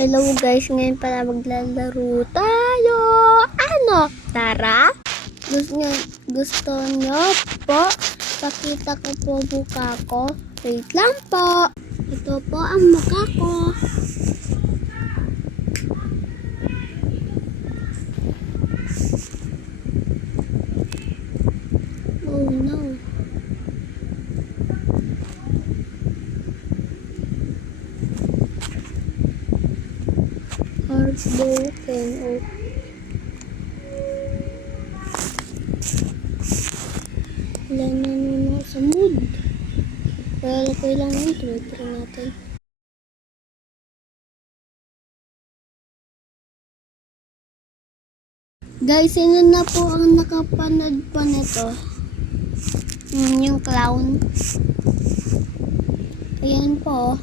Hello guys, ngayon pala maglalaro tayo. Ano? Tara? Gusto nyo po? Pakita ko po mukha ko. Wait lang po. Ito po ang mukha ko. Oh no. Heartbroken. Oh. Wala na nuna sa mood. Kaya lagay lang yung try natin. Guys, sino na po ang nakapanood pa nito? Yung clown. Ayan po.